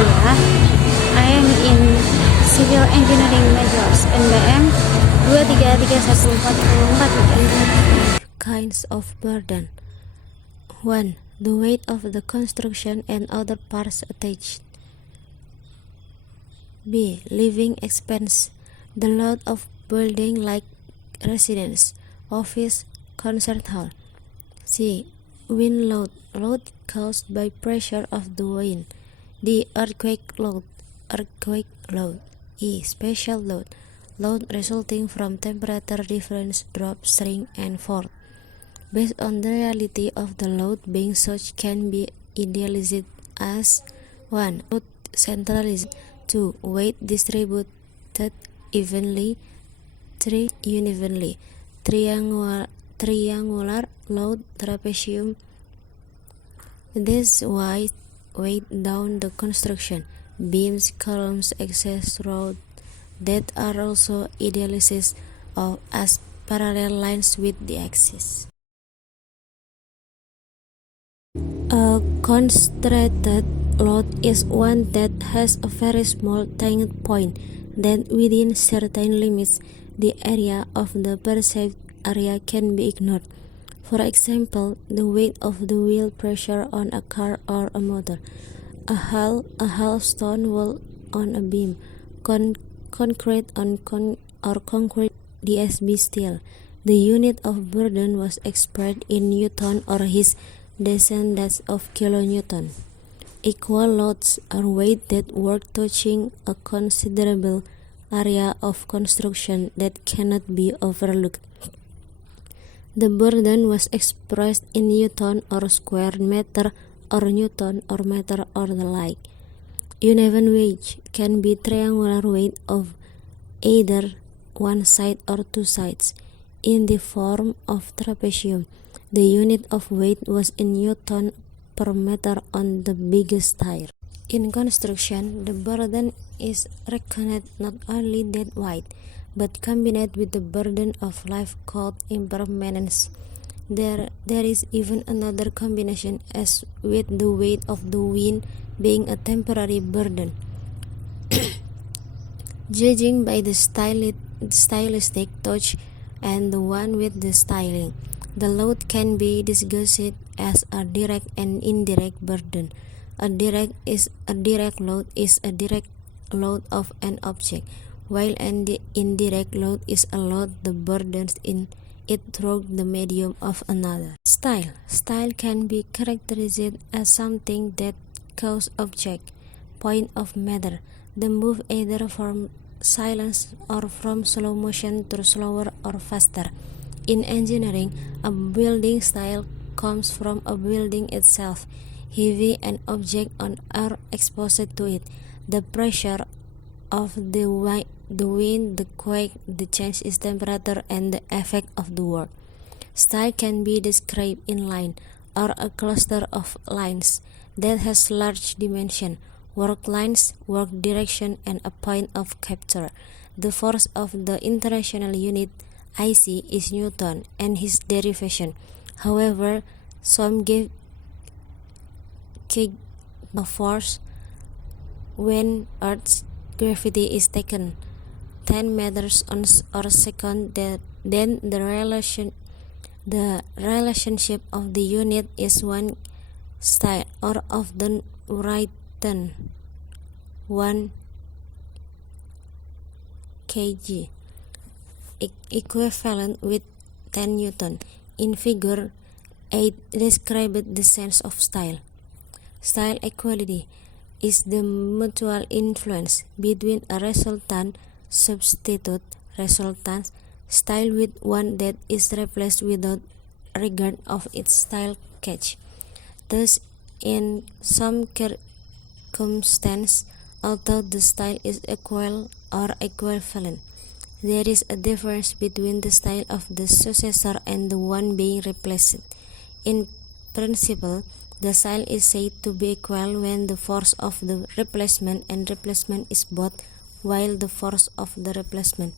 Nadia. I am in Civil Engineering Majors NBM 23314443. Kinds of burden. 1. The weight of the construction and other parts attached. B. Living expense. The load of building like residence, office, concert hall. C. Wind load. Load caused by pressure of the wind. D. Earthquake load. Earthquake load. E. Special load. Load resulting from temperature difference, drop, shrink, and fall. Based on the reality of the load being such can be idealized as 1. Load centralized. 2. Weight distributed evenly. 3. Unevenly. Triangular load trapezium. This weight down the construction, beams, columns, access road that are also idealized as parallel lines with the axis. A concentrated load is one that has a very small tiny point that within certain limits the area of the perceived area can be ignored. For example, the weight of the wheel pressure on a car or a motor, a hailstone wall on a beam, concrete concrete DSB steel. The unit of burden was expressed in Newton or his descendants of kilonewton. Equal loads are weights that work touching a considerable area of construction that cannot be overlooked. The burden was expressed in Newton or square meter or Newton or meter or the like. Uneven weight can be triangular weight of either one side or two sides. In the form of trapezium, the unit of weight was in Newton per meter on the biggest tire. In construction, the burden is reckoned not only that weight, but combined with the burden of life called impermanence. There is even another combination as with the weight of the wind being a temporary burden. Judging by the stylistic touch and the one with the styling, the load can be discussed as a direct and indirect burden. A direct load is a direct load of an object, while an indirect load is a load the burdens in it through the medium of another. Style can be characterized as something that causes object, point of matter, the move either from silence or from slow motion to slower or faster. In engineering, a building style comes from a building itself. Heavy an object on air exposed to it, the pressure of the wind, the quake, the change in temperature, and the effect of the work. Style can be described in line or a cluster of lines that has large dimension, work lines, work direction, and a point of capture. The force of the international unit IC is Newton and his derivation. However, some give a force when Earth's gravity is taken 10 meters or second, then the relationship of the unit is 1 style, or often written 1 kg, equivalent with 10 Newton. In figure 8 described the sense of style. Style equality is the mutual influence between a resultant substitute resultant style with one that is replaced without regard of its style catch. Thus, in some circumstances, although the style is equal or equivalent, there is a difference between the style of the successor and the one being replaced. In principle, the style is said to be equal when the force of the replacement is both, while the force of the replacement